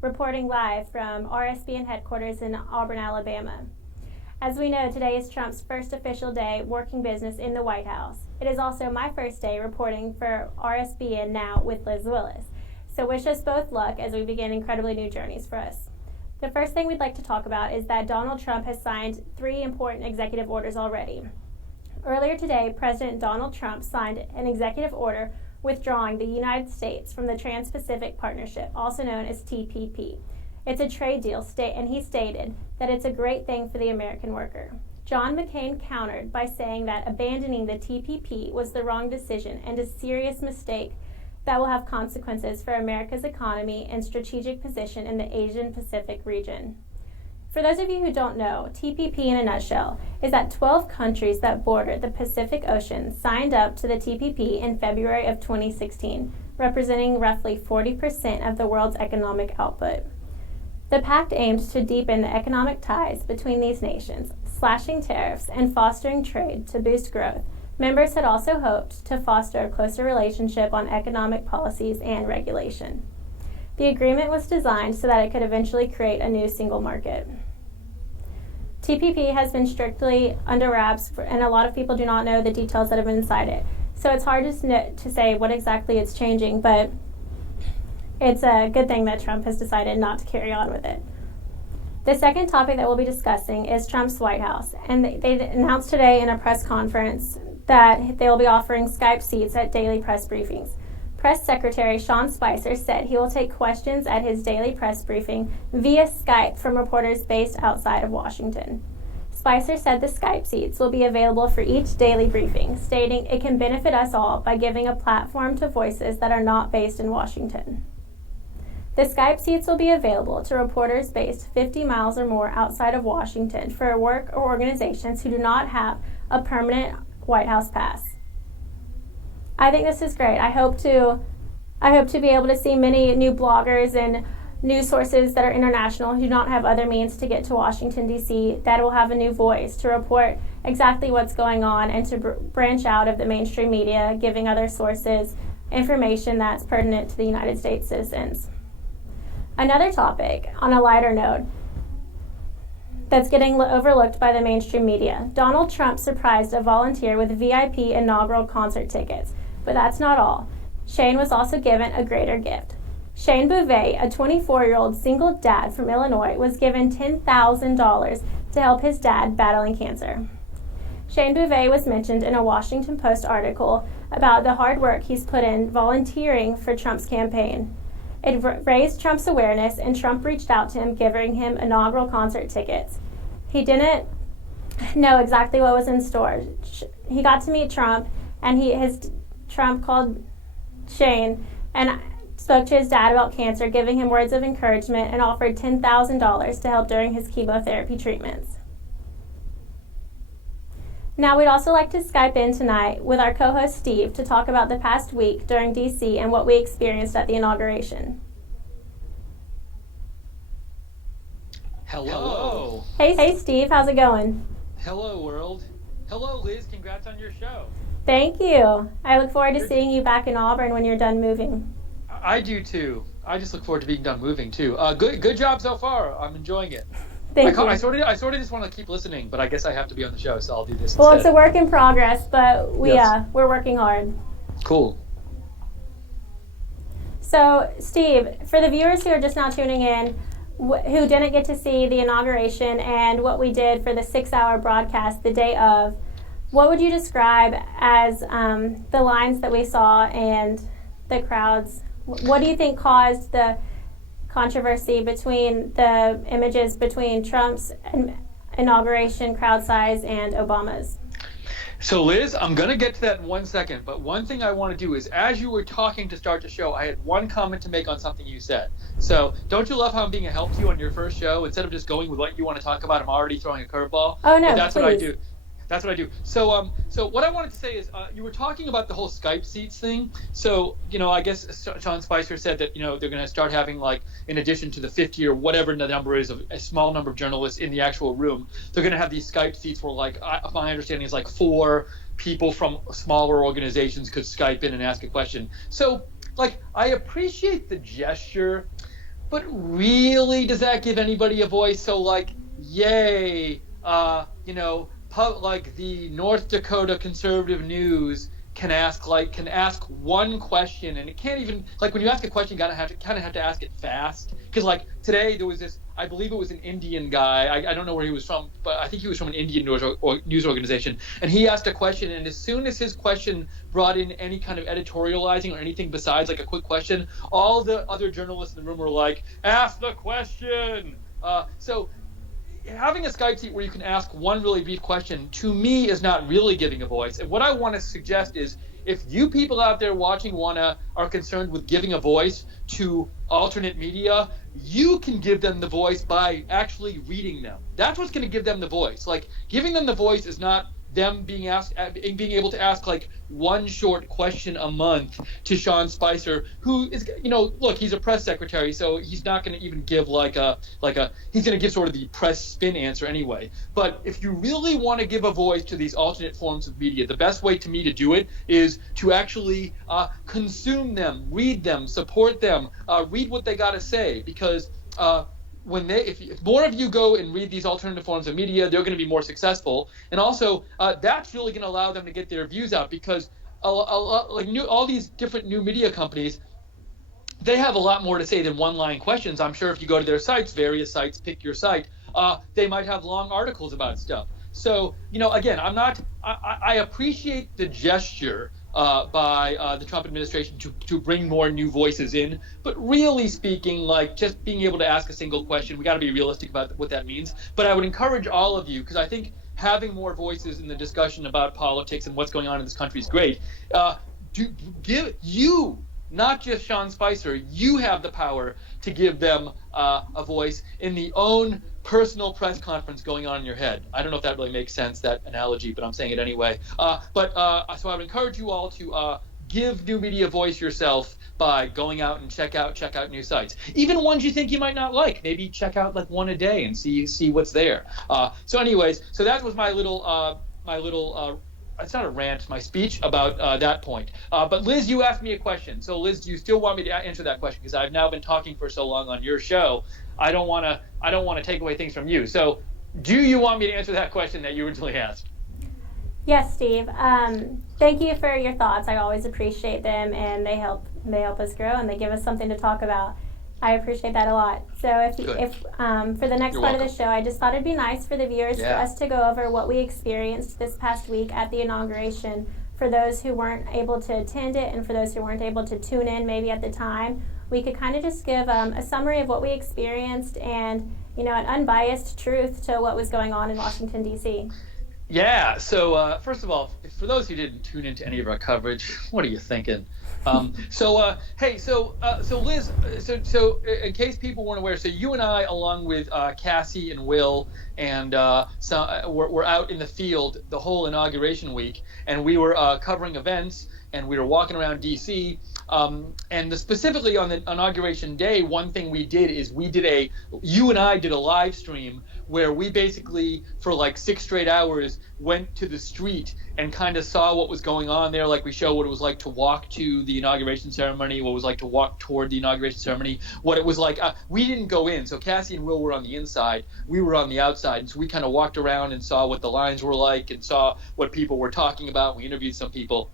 reporting live from RSBN headquarters in Auburn, Alabama. As we know, today is Trump's first official day working business in the White House. It is also my first day reporting for RSBN now with Liz Willis. So wish us both luck as we begin incredibly new journeys for us. The first thing we'd like to talk about is that Donald Trump has signed 3 important executive orders already. Earlier today, President Donald Trump signed an executive order withdrawing the United States from the Trans-Pacific Partnership, also known as TPP. It's a trade deal, and he stated that it's a great thing for the American worker. John McCain countered by saying that abandoning the TPP was the wrong decision and a serious mistake that will have consequences for America's economy and strategic position in the Asian Pacific region. For those of you who don't know, TPP in a nutshell is that 12 countries that border the Pacific Ocean signed up to the TPP in February of 2016, representing roughly 40% of the world's economic output. The pact aimed to deepen the economic ties between these nations, slashing tariffs and fostering trade to boost growth. Members had also hoped to foster a closer relationship on economic policies and regulation. The agreement was designed so that it could eventually create a new single market. TPP has been strictly under wraps, and a lot of people do not know the details that have been inside it. So it's hard to say what exactly it's changing, but it's a good thing that Trump has decided not to carry on with it. The second topic that we'll be discussing is Trump's White House, and they announced today in a press conference that they will be offering Skype seats at daily press briefings. Press Secretary Sean Spicer said he will take questions at his daily press briefing via Skype from reporters based outside of Washington. Spicer said the Skype seats will be available for each daily briefing, stating it can benefit us all by giving a platform to voices that are not based in Washington. The Skype seats will be available to reporters based 50 miles or more outside of Washington for work or organizations who do not have a permanent White House pass. I think this is great. I hope to be able to see many new bloggers and news sources that are international who don't have other means to get to Washington, D.C. that will have a new voice to report exactly what's going on and to branch out of the mainstream media, giving other sources information that's pertinent to the United States citizens. Another topic, on a lighter note, that's getting overlooked by the mainstream media. Donald Trump surprised a volunteer with VIP inaugural concert tickets. But that's not all. Shane was also given a greater gift. Shane Bouvet, a 24-year-old single dad from Illinois, was given $10,000 to help his dad battling cancer. Shane Bouvet was mentioned in a Washington Post article about the hard work he's put in volunteering for Trump's campaign. It raised Trump's awareness, and Trump reached out to him, giving him inaugural concert tickets. He didn't know exactly what was in store. He got to meet Trump, and Trump called Shane and spoke to his dad about cancer, giving him words of encouragement and offered $10,000 to help during his chemotherapy treatments. Now, we'd also like to Skype in tonight with our co-host Steve to talk about the past week during D.C. and what we experienced at the inauguration. Hello. Hey Steve, how's it going? Hello, world. Hello, Liz. Congrats on your show. Thank you. I look forward to seeing you back in Auburn when you're done moving. I do too. I just look forward to being done moving too. Good job so far. I'm enjoying it. Thank you. I sort of just want to keep listening, but I guess I have to be on the show, so I'll do this Well, instead. it's a work in progress, but Yes. we're working hard. Cool. So, Steve, for the viewers who are just now tuning in, who didn't get to see the inauguration and what we did for the 6-hour broadcast the day of, what would you describe as the lines that we saw and the crowds? What do you think caused the controversy between the images between Trump's inauguration crowd size and Obama's? So, Liz, I'm going to get to that in 1 second, but one thing I want to do is, as you were talking to start the show, I had one comment to make on something you said. So, don't you love how I'm being a help to you on your first show? Instead of just going with what you want to talk about, I'm already throwing a curveball. Oh, no, but that's please. what I do. That's what I do. So what I wanted to say is, you were talking about the whole Skype seats thing. So, I guess Sean Spicer said that, they're going to start having, like, in addition to the 50 or whatever the number is of a small number of journalists in the actual room, they're going to have these Skype seats where, like, my understanding is like 4 people from smaller organizations could Skype in and ask a question. So, like, I appreciate the gesture, but really, does that give anybody a voice? So like, yay, like the North Dakota Conservative News can ask one question, and it can't even, like, when you ask a question, you kind of have to ask it fast, because like today there was this, I believe it was an Indian guy, I don't know where he was from, but I think he was from an Indian news organization, and he asked a question, and as soon as his question brought in any kind of editorializing or anything besides like a quick question, all the other journalists in the room were like, ask the question. So having a Skype seat where you can ask one really brief question, to me, is not really giving a voice. And what I want to suggest is, if you people out there watching are concerned with giving a voice to alternate media, you can give them the voice by actually reading them. That's what's going to give them the voice. Like, giving them the voice is not them being able to ask like one short question a month to Sean Spicer, who is, look, he's a press secretary, so he's not going to even give he's going to give sort of the press spin answer anyway. But if you really want to give a voice to these alternate forms of media, the best way to me to do it is to actually consume them, read them, support them, read what they got to say, because if more of you go and read these alternative forms of media, they're going to be more successful, and also that's really going to allow them to get their views out, because all these different new media companies, they have a lot more to say than one-line questions. I'm sure if you go to their sites, various sites, pick your site, they might have long articles about stuff. So again, I appreciate the gesture by the Trump administration to bring more new voices in. But really speaking, like, just being able to ask a single question, we got to be realistic about what that means. But I would encourage all of you, because I think having more voices in the discussion about politics and what's going on in this country is great. Not just Sean Spicer, you have the power to give them a voice in the own personal press conference going on in your head. I don't know if that really makes sense, that analogy, but I'm saying it anyway. So I would encourage you all to give new media a voice yourself by going out and check out new sites, even ones you think you might not like. Maybe check out like one a day and see what's there. So that was my little it's not a rant, my speech about that point. But Liz, you asked me a question. So Liz, do you still want me to answer that question? Because I've now been talking for so long on your show. I don't want to take away things from you. So do you want me to answer that question that you originally asked? Yes, Steve. Thank you for your thoughts. I always appreciate them, and they help us grow, and they give us something to talk about. I appreciate that a lot. So if for the next part of the show, I just thought it'd be nice for the viewers for us to go over what we experienced this past week at the inauguration, for those who weren't able to attend it and for those who weren't able to tune in maybe at the time. We could kind of just give a summary of what we experienced and, an unbiased truth to what was going on in Washington, D.C. Yeah, so first of all, for those who didn't tune into any of our coverage, what are you thinking? So Liz, so in case people weren't aware, so you and I, along with Cassie and Will, and we're out in the field the whole inauguration week, and we were covering events, and we were walking around D.C., and specifically on the inauguration day, one thing we did is you and I did a live stream where we basically, for like 6 straight hours, went to the street and kind of saw what was going on there. Like, we show what it was like to walk to the inauguration ceremony, what it was like to walk toward the inauguration ceremony, what it was like. We didn't go in, so Cassie and Will were on the inside, we were on the outside, and so we kind of walked around and saw what the lines were like and saw what people were talking about. We interviewed some people.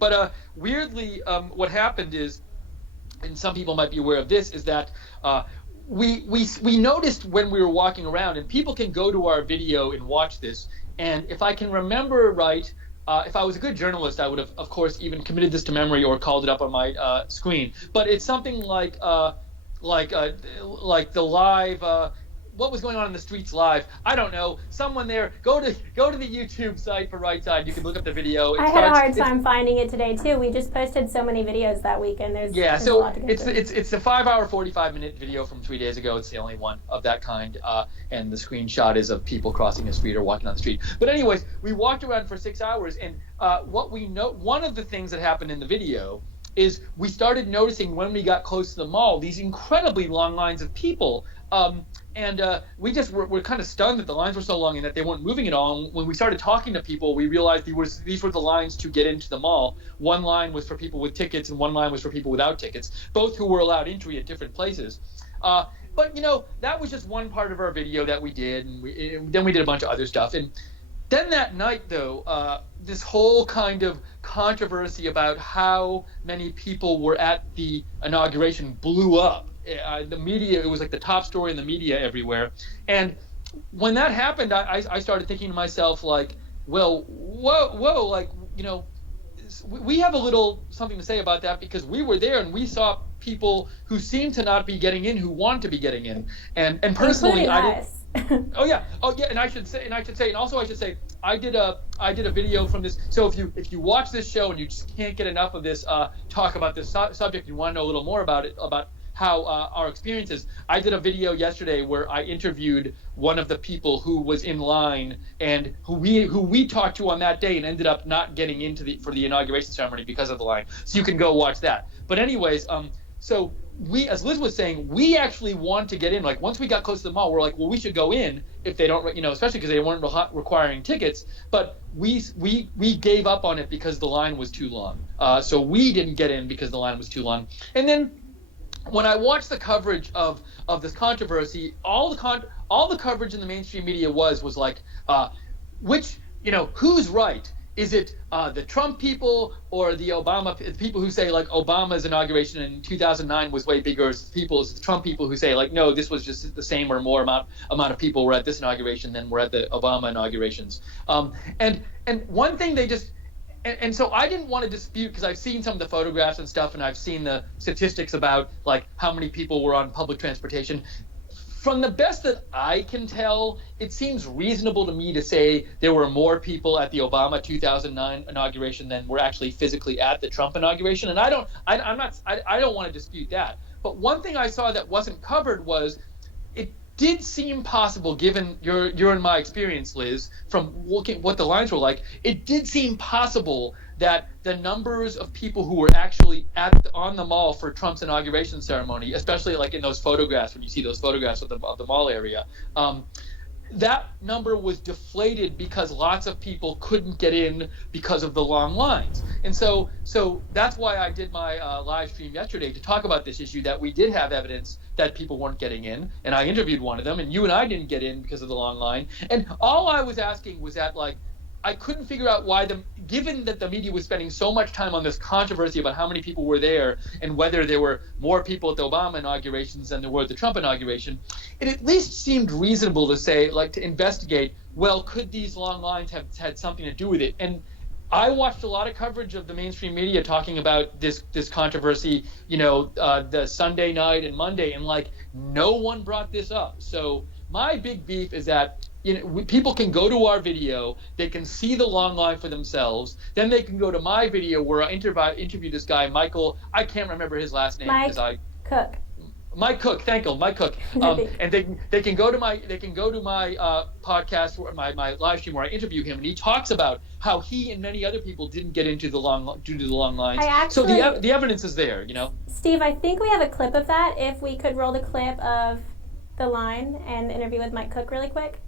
But weirdly, what happened is, and some people might be aware of this, is that we noticed when we were walking around, and people can go to our video and watch this, and if I can remember right, if I was a good journalist, I would have, of course, even committed this to memory or called it up on my screen. But it's something like the live. What was going on in the streets live? I don't know. Someone there, go to the YouTube site for Right Side. You can look up the video. I had a hard time finding it today too. We just posted so many videos that week, and there's a lot to get through. It's a 5-hour, 45-minute video from 3 days ago. It's the only one of that kind, and the screenshot is of people crossing the street or walking on the street. But anyways, we walked around for 6 hours, and one of the things that happened in the video is we started noticing when we got close to the mall these incredibly long lines of people. And we just were kind of stunned that the lines were so long and that they weren't moving at all. And when we started talking to people, we realized these were the lines to get into the mall. One line was for people with tickets and one line was for people without tickets, both who were allowed entry at different places. But that was just one part of our video that we did, and then we did a bunch of other stuff. And then that night, though, this whole kind of controversy about how many people were at the inauguration blew up. The media, it was like the top story in the media everywhere. And when that happened, I started thinking to myself, like, well, whoa, like, we have a little something to say about that, because we were there and we saw people who seemed to not be getting in, who wanted to be getting in. And personally, Oh yeah, and I should say, I did a video from this. So if you watch this show and you just can't get enough of this talk about this subject, you want to know a little more about it, about how our experiences. I did a video yesterday where I interviewed one of the people who was in line and who we talked to on that day and ended up not getting into for the inauguration ceremony because of the line. So you can go watch that. But anyways, so we, as Liz was saying, we actually want to get in. Like, once we got close to the mall, we're like, well, we should go in if they don't, especially because they weren't requiring tickets. But we gave up on it because the line was too long. So we didn't get in because the line was too long. And then when I watched the coverage of this controversy, all the coverage in the mainstream media was like, who's right? Is it the Trump people or the Obama people who say, like, Obama's inauguration in 2009 was way bigger? Is the Trump people who say, like, no, this was just the same or more amount of people were at this inauguration than were at the Obama inaugurations. And one thing they just and so I didn't want to dispute, because I've seen some of the photographs and stuff, and I've seen the statistics about, like, how many people were on public transportation. From the best that I can tell, it seems reasonable to me to say there were more people at the Obama 2009 inauguration than were actually physically at the Trump inauguration. And I don't want to dispute that. But one thing I saw that wasn't covered was, it did seem possible, given your and my experience, Liz, from looking what the lines were like, it did seem possible that the numbers of people who were actually on the mall for Trump's inauguration ceremony, especially like in those photographs, when you see those photographs of the mall area, that number was deflated because lots of people couldn't get in because of the long lines. And so that's why I did my live stream yesterday to talk about this issue, that we did have evidence that people weren't getting in, and I interviewed one of them, and you and I didn't get in because of the long line. And all I was asking was that, like, I couldn't figure out why given that the media was spending so much time on this controversy about how many people were there and whether there were more people at the Obama inaugurations than there were at the Trump inauguration, it at least seemed reasonable to say, like, to investigate, well, could these long lines have had something to do with it? And I watched a lot of coverage of the mainstream media talking about this controversy, the Sunday night and Monday, and, like, no one brought this up. So my big beef is that people can go to our video, they can see the long line for themselves, then they can go to my video where I interviewed this guy, Michael, I can't remember his last name. Cook. Mike Cook, thank you, Mike Cook. And they can go to my podcast, my live stream where I interview him, and he talks about how he and many other people didn't get into due to the long lines. So the evidence is there, Steve, I think we have a clip of that. If we could roll the clip of the line and the interview with Mike Cook really quick.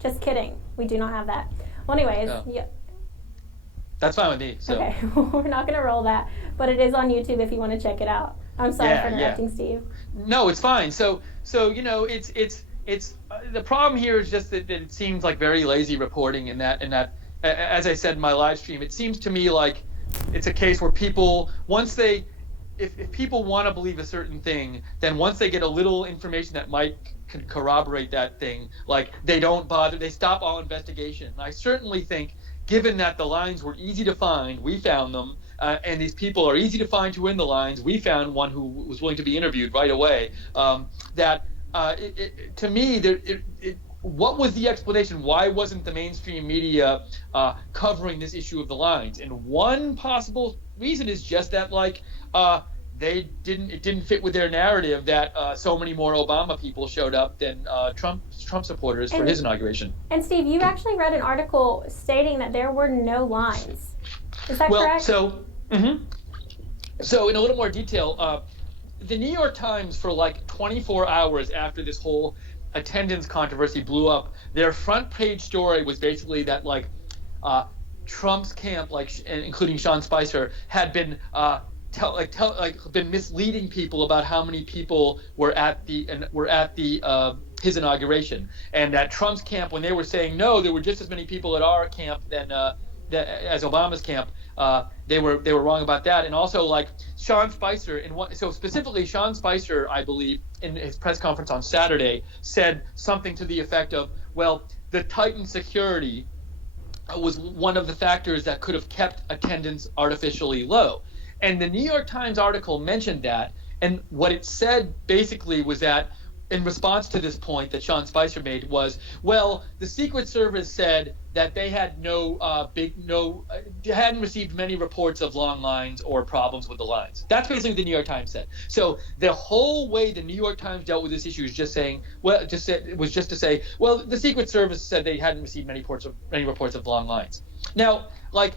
Just kidding. We do not have that. Well, anyways, yeah. That's fine with me. So. Okay, we're not going to roll that, but it is on YouTube if you want to check it out. I'm sorry for interrupting, Steve. No, it's fine. So it's the problem here is just that it seems like very lazy reporting, and that as I said in my live stream, it seems to me like it's a case where people, once they if people want to believe a certain thing, then once they get a little information that might corroborate that thing, like, they don't bother, they stop all investigation. And I certainly think, given that the lines were easy to find, we found them, and these people are easy to find who are in the lines, we found one who was willing to be interviewed right away, to me, what was the explanation? Why wasn't the mainstream media covering this issue of the lines? And one possible reason is just that, like, it didn't fit with their narrative that so many more Obama people showed up than Trump supporters for his inauguration. And Steve, you actually read an article stating that there were no lines. Is that correct? So in a little more detail, the New York Times, for like 24 hours after this whole attendance controversy blew up, their front page story was basically that, like, Trump's camp, like, including Sean Spicer, had been been misleading people about how many people were at the his inauguration, and that Trump's camp, when they were saying no, there were just as many people at our camp as Obama's camp. They were wrong about that. And also, like, Sean Spicer, so specifically Sean Spicer, I believe, in his press conference on Saturday, said something to the effect of, well, the tightened security was one of the factors that could have kept attendance artificially low. And the New York Times article mentioned that, and what it said basically was that, in response to this point that Sean Spicer made, was, well, the Secret Service said that they had hadn't received many reports of long lines or problems with the lines. That's basically what the New York Times said. So the whole way the New York Times dealt with this issue is just to say, well, the Secret Service said they hadn't received many reports of long lines. Now, like,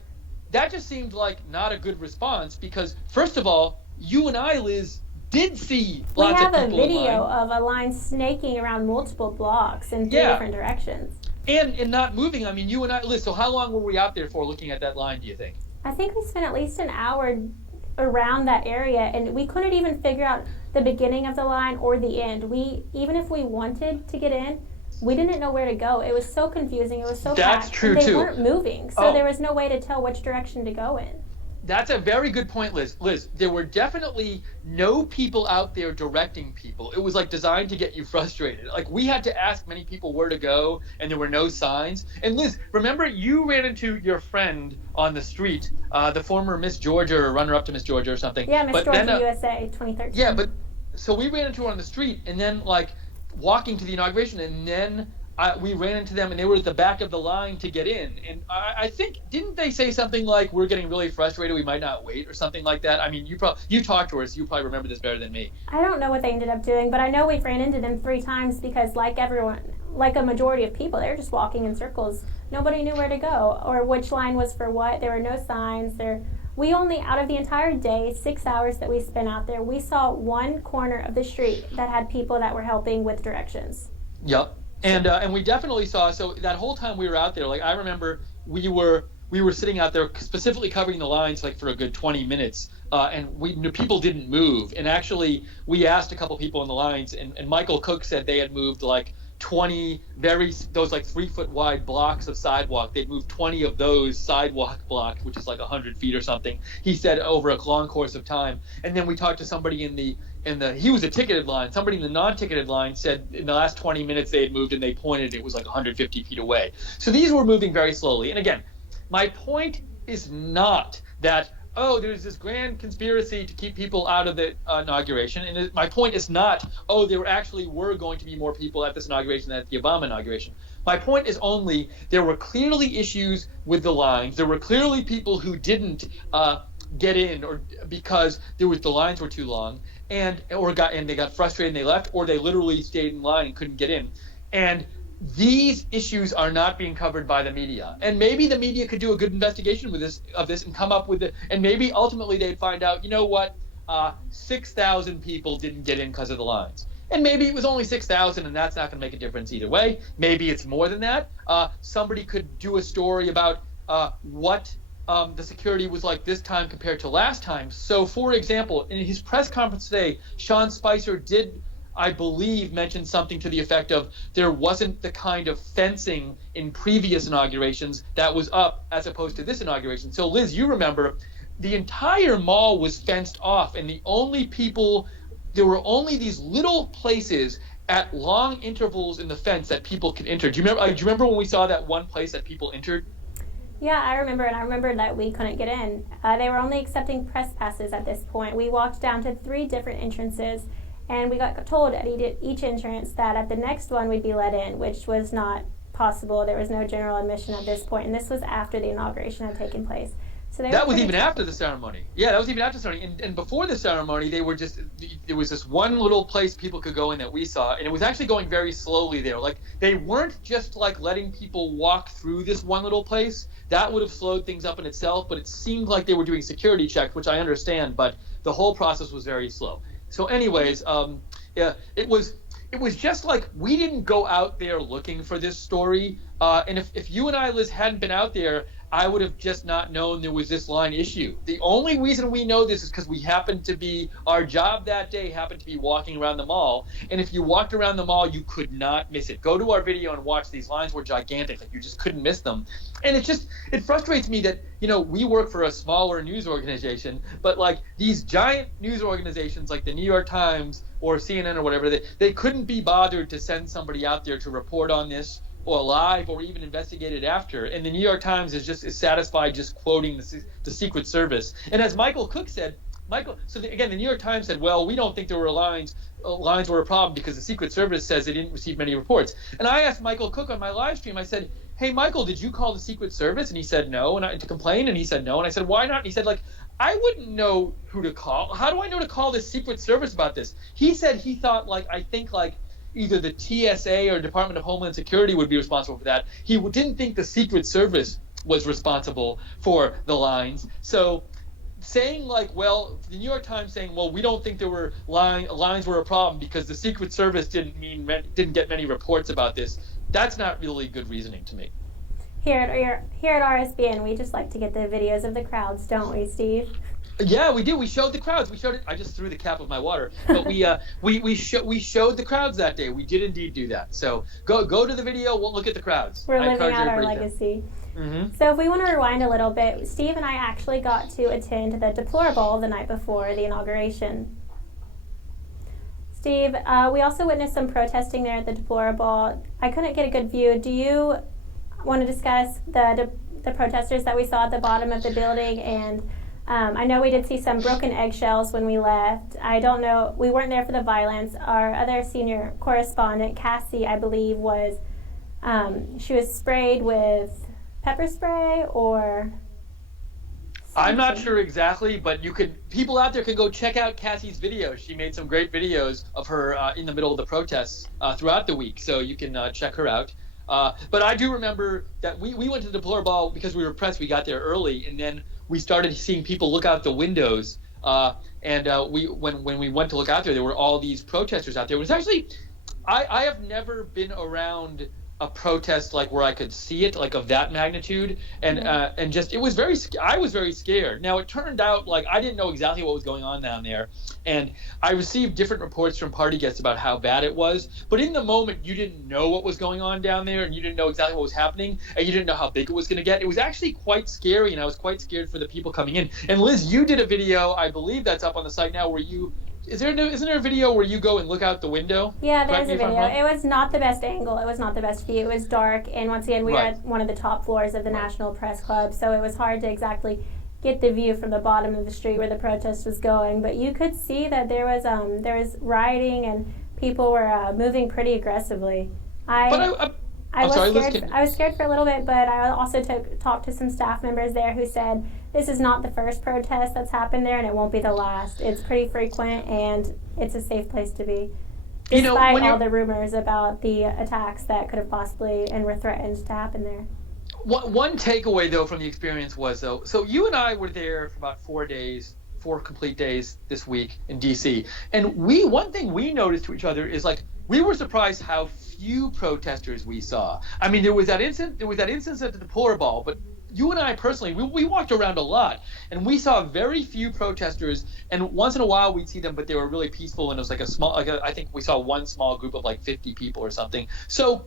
that just seemed like not a good response, because first of all, you and I, Liz, did see lots of people in line. We have a video of a line snaking around multiple blocks in three different directions. And not moving. I mean, you and I, Liz, so how long were we out there for looking at that line, do you think? I think we spent at least an hour around that area, and we couldn't even figure out the beginning of the line or the end. Even if we wanted to get in, we didn't know where to go. It was so confusing. It was so That's packed. true, and they too. weren't moving, so there was no way to tell which direction to go in. That's a very good point, Liz. Liz, there were definitely no people out there directing people. It was like designed to get you frustrated. Like, we had to ask many people where to go, and there were no signs. And Liz, remember, you ran into your friend on the street, the former Miss Georgia, or runner-up to Miss Georgia or something. Yeah, Miss Georgia USA 2013. Yeah, but so we ran into her on the street, and then, like, walking to the inauguration, and then we ran into them, and they were at the back of the line to get in. And I think, didn't they say something like, we're getting really frustrated, we might not wait, or something like that? I mean, you talked to her, so you probably remember this better than me. I don't know what they ended up doing, but I know we ran into them 3 times because, like everyone, like a majority of people, they were just walking in circles. Nobody knew where to go or which line was for what. There were no signs. We only, out of the entire day, 6 hours that we spent out there, we saw one corner of the street that had people that were helping with directions. Yep. And we definitely saw, so that whole time we were out there, like, I remember we were sitting out there specifically covering the lines, like, for a good 20 minutes, and people didn't move. And actually, we asked a couple people in the lines, and Michael Cook said they had moved like 20 those like 3-foot wide blocks of sidewalk. They'd moved 20 of those sidewalk blocks, which is like 100 feet or something, he said, over a long course of time. And then we talked to somebody he was a ticketed line. Somebody in the non-ticketed line said in the last 20 minutes they had moved, and they pointed, it was like 150 feet away. So these were moving very slowly. And again, my point is not that, there's this grand conspiracy to keep people out of the inauguration. And my point is not, there actually were going to be more people at this inauguration than at the Obama inauguration. My point is only, there were clearly issues with the lines. There were clearly people who didn't get in, or because the lines were too long, and they got frustrated and they left, or they literally stayed in line and couldn't get in. And these issues are not being covered by the media. And maybe the media could do a good investigation of this and come up with it. And maybe ultimately they'd find out, you know what, 6,000 people didn't get in because of the lines. And maybe it was only 6,000, and that's not going to make a difference either way. Maybe it's more than that. Somebody could do a story about what the security was like this time compared to last time. So, for example, in his press conference today, Sean Spicer did, I believe, mention something to the effect of there wasn't the kind of fencing in previous inaugurations that was up as opposed to this inauguration. So, Liz, you remember the entire mall was fenced off, and there were only these little places at long intervals in the fence that people could enter. Do you remember when we saw that one place that people entered? Yeah, I remember, and I remember that we couldn't get in. They were only accepting press passes at this point. We walked down to 3 different entrances, and we got told at each entrance that at the next one we'd be let in, which was not possible. There was no general admission at this point, and this was after the inauguration had taken place. So that was even after the ceremony. Yeah, that was even after the ceremony. And before the ceremony, there was this one little place people could go in that we saw, and it was actually going very slowly there. Like, they weren't just like letting people walk through this one little place. That would have slowed things up in itself, but it seemed like they were doing security checks, which I understand, but the whole process was very slow. So anyways, it was just like, we didn't go out there looking for this story. And if you and I, Liz, hadn't been out there, I would have just not known there was this line issue. The only reason we know this is because we happened to be, our job that day happened to be walking around the mall. And if you walked around the mall, you could not miss it. Go to our video and watch. These lines were gigantic. Like, you just couldn't miss them. And it frustrates me that, we work for a smaller news organization, but like these giant news organizations like the New York Times or CNN or whatever, they couldn't be bothered to send somebody out there to report on this or live or even investigate it after. And the New York Times is satisfied just quoting the Secret Service. And as Michael Cook said, the New York Times said, well, we don't think there were lines were a problem because the Secret Service says they didn't receive many reports. And I asked Michael Cook on my live stream, I said, hey, Michael, did you call the Secret Service? And he said no, and to complain, and he said no. And I said, why not? And he said, I wouldn't know who to call. How do I know to call the Secret Service about this? He said he thought, either the TSA or Department of Homeland Security would be responsible for that. He didn't think the Secret Service was responsible for the lines. So saying the New York Times saying, well, we don't think there were lines were a problem because the Secret Service didn't get many reports about this, that's not really good reasoning to me. Here at RSBN, we just like to get the videos of the crowds, don't we, Steve? Yeah, we do. We showed the crowds. We showed it. I just threw the cap of my water, but we showed the crowds that day. We did indeed do that. So go to the video. We'll look at the crowds. We're living out our legacy. Mm-hmm. So if we want to rewind a little bit, Steve and I actually got to attend the Deplorable the night before the inauguration. Steve, we also witnessed some protesting there at the Deplorable. I couldn't get a good view. Do you want to discuss the protesters that we saw at the bottom of the building? And I know we did see some broken eggshells when we left. I don't know. We weren't there for the violence. Our other senior correspondent, Cassie, I believe, she was sprayed with pepper spray or something. I'm not sure exactly, but people out there can go check out Cassie's videos. She made some great videos of her in the middle of the protests throughout the week, so you can check her out. But I do remember that we went to the Deplorable because we were pressed. We got there early, and then we started seeing people look out the windows. When we went to look out there were all these protesters out there. It was actually, I have never been around a protest where I could see it of that magnitude, and it was I was very scared. Now it turned out I didn't know exactly what was going on down there, and I received different reports from party guests about how bad it was, but in the moment you didn't know what was going on down there, and you didn't know exactly what was happening, and you didn't know how big it was going to get. It was actually quite scary, and I was quite scared for the people coming in. And Liz, you did a video, I believe that's up on the site now, where isn't there a video where you go and look out the window? Yeah, there's a video. It was not the best angle. It was not the best view. It was dark, and once again, we were at one of the top floors of the National Press Club, so it was hard to exactly get the view from the bottom of the street where the protest was going. But you could see that there was rioting, and people were moving pretty aggressively. I was scared for a little bit, but I also talked to some staff members there who said this is not the first protest that's happened there, and it won't be the last. It's pretty frequent, and it's a safe place to be, despite all the rumors about the attacks that could have possibly and were threatened to happen there. One takeaway, though, from the experience was, so you and I were there for about 4 complete days this week in D.C., and one thing we noticed to each other is we were surprised how few protesters we saw. I mean, there was that instance at the Deplorable, but you and I personally, we walked around a lot, and we saw very few protesters, and once in a while we'd see them, but they were really peaceful, and it was I think we saw one small group of 50 people or something. So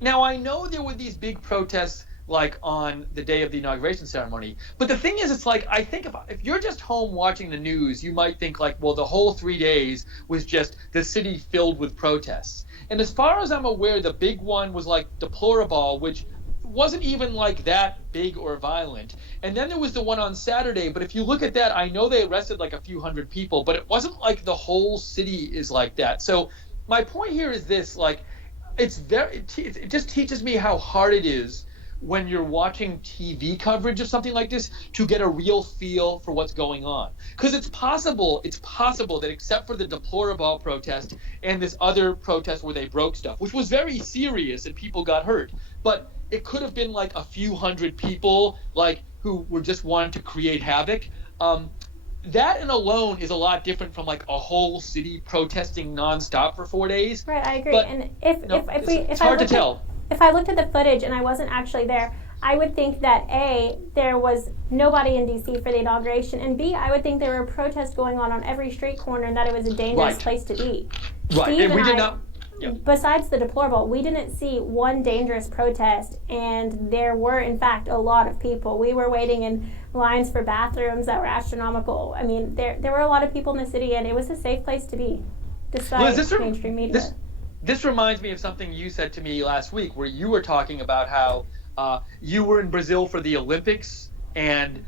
now I know there were these big protests on the day of the inauguration ceremony, but the thing is, it's I think if you're just home watching the news, you might think well, the whole 3 days was just the city filled with protests. And as far as I'm aware, the big one was Deplorable, which wasn't even that big or violent. And then there was the one on Saturday, but if you look at that, I know they arrested a few hundred people, but it wasn't the whole city is like that. So my point here is this, it just teaches me how hard it is when you're watching TV coverage of something like this to get a real feel for what's going on. Because it's possible that except for the Deplorable protest and this other protest where they broke stuff, which was very serious and people got hurt, but it could have been a few hundred people who were just wanting to create havoc. That and alone is a lot different from a whole city protesting nonstop for 4 days. Right, I agree. But, and it's hard to tell. If I looked at the footage and I wasn't actually there, I would think that A, there was nobody in D.C. for the inauguration, and B, I would think there were protests going on every street corner and that it was a dangerous place to be. Right, Steve and we did not... Yep. Besides the deplorable, we didn't see one dangerous protest, and there were, in fact, a lot of people. We were waiting in lines for bathrooms that were astronomical. I mean, there were a lot of people in the city, and it was a safe place to be, despite mainstream media. This reminds me of something you said to me last week, where you were talking about how you were in Brazil for the Olympics, and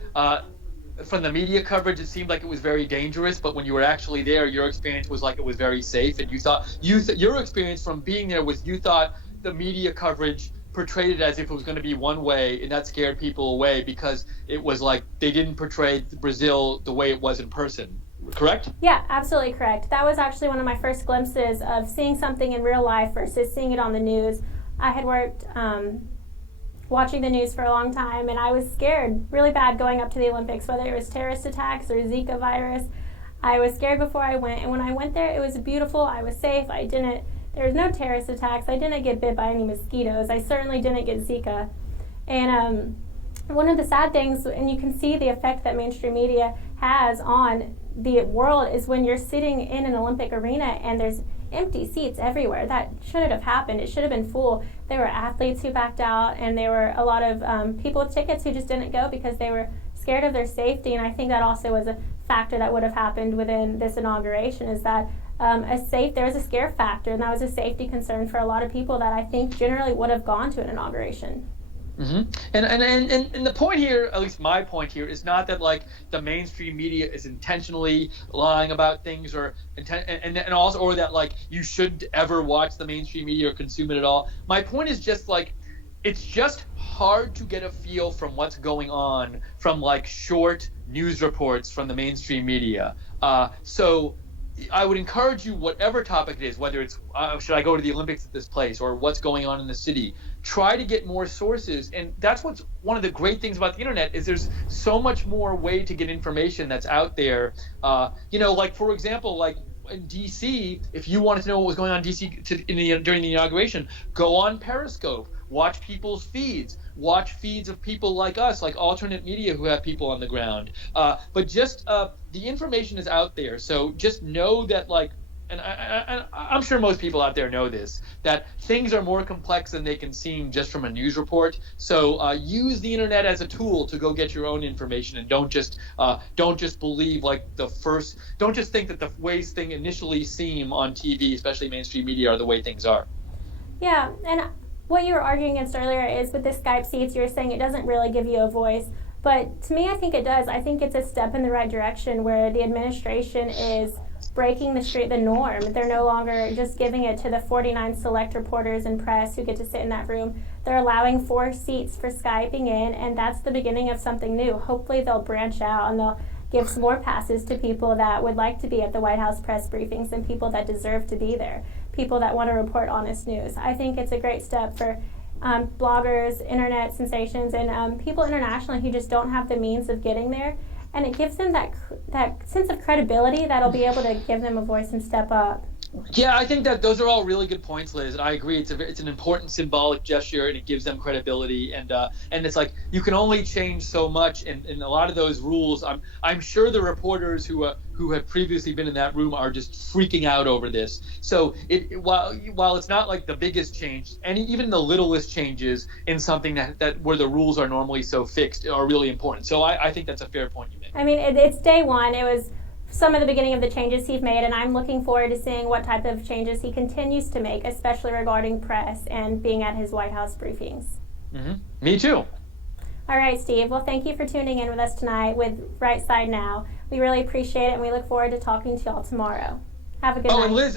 from the media coverage, it seemed like it was very dangerous, but when you were actually there, your experience was like it was very safe, and you thought your experience from being there was you thought the media coverage portrayed it as if it was going to be one way, and that scared people away because it was like they didn't portray Brazil the way it was in person. Correct? Yeah, absolutely correct. That was actually one of my first glimpses of seeing something in real life versus seeing it on the news. I had worked watching the news for a long time, and I was scared really bad going up to the Olympics, whether it was terrorist attacks or Zika virus. I was scared before I went, and when I went there, it was beautiful. I was safe. There was no terrorist attacks. I didn't get bit by any mosquitoes. I certainly didn't get Zika. And one of the sad things, and you can see the effect that mainstream media has on the world, is when you're sitting in an Olympic arena and there's empty seats everywhere. That shouldn't have happened. It should have been full. There were athletes who backed out, and there were a lot of people with tickets who just didn't go because they were scared of their safety. And I think that also was a factor that would have happened within this inauguration, is that there was a scare factor, and that was a safety concern for a lot of people that I think generally would have gone to an inauguration. Mm-hmm. And the point here, at least my point here, is not that like the mainstream media is intentionally lying about things, or that like you shouldn't ever watch the mainstream media or consume it at all. My point is just like it's just hard to get a feel from what's going on from like short news reports from the mainstream media. So I would encourage you, whatever topic it is, whether it's should I go to the Olympics at this place or what's going on in the city, try to get more sources. And that's what's one of the great things about the internet, is there's so much more way to get information that's out there. Like for example, like in DC, if you wanted to know what was going on in DC during the inauguration, go on Periscope, watch people's feeds, watch feeds of people like us, like alternate media who have people on the ground. But just the information is out there. So just know that, like, and I'm sure most people out there know this, that things are more complex than they can seem just from a news report. So use the internet as a tool to go get your own information, and don't just believe don't just think that the ways things initially seem on TV, especially mainstream media, are the way things are. Yeah, and what you were arguing against earlier is with the Skype seats, you were saying it doesn't really give you a voice. But to me, I think it does. I think it's a step in the right direction where the administration is breaking the norm. They're no longer just giving it to the 49 select reporters and press who get to sit in that room. They're allowing 4 seats for Skyping in, and that's the beginning of something new. Hopefully they'll branch out and they'll give some more passes to people that would like to be at the White House press briefings and people that deserve to be there, people that want to report honest news. I think it's a great step for bloggers, internet sensations, and people internationally who just don't have the means of getting there. And it gives them that sense of credibility that'll be able to give them a voice and step up. Yeah, I think that those are all really good points, Liz. And I agree. It's an important symbolic gesture, and it gives them credibility. And it's like you can only change so much. And a lot of those rules, I'm sure the reporters who have previously been in that room are just freaking out over this. So while it's not like the biggest change, even the littlest changes in something that where the rules are normally so fixed are really important. So I think that's a fair point you make. I mean, it's day one. It was some of the beginning of the changes he's made, and I'm looking forward to seeing what type of changes he continues to make, especially regarding press and being at his White House briefings. Mm-hmm. Me too. All right, Steve. Well, thank you for tuning in with us tonight with Right Side Now. We really appreciate it, and we look forward to talking to y'all tomorrow. Have a good night. Oh, and Liz,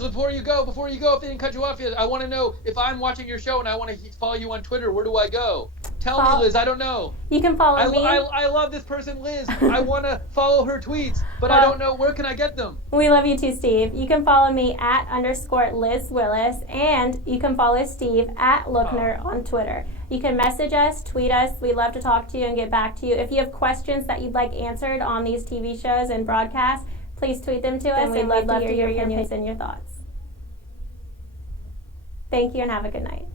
before you go, if they didn't cut you off yet, I want to know, if I'm watching your show and I want to follow you on Twitter, where do I go? Tell me, Liz. I don't know. You can follow me. I love this person, Liz. I want to follow her tweets, but I don't know. Where can I get them? We love you too, Steve. You can follow me at _Liz Willis, and you can follow Steve at Lookner on Twitter. You can message us, tweet us. We'd love to talk to you and get back to you. If you have questions that you'd like answered on these TV shows and broadcasts, please tweet them to us, and we'd love to hear your opinions and your thoughts. Thank you, and have a good night.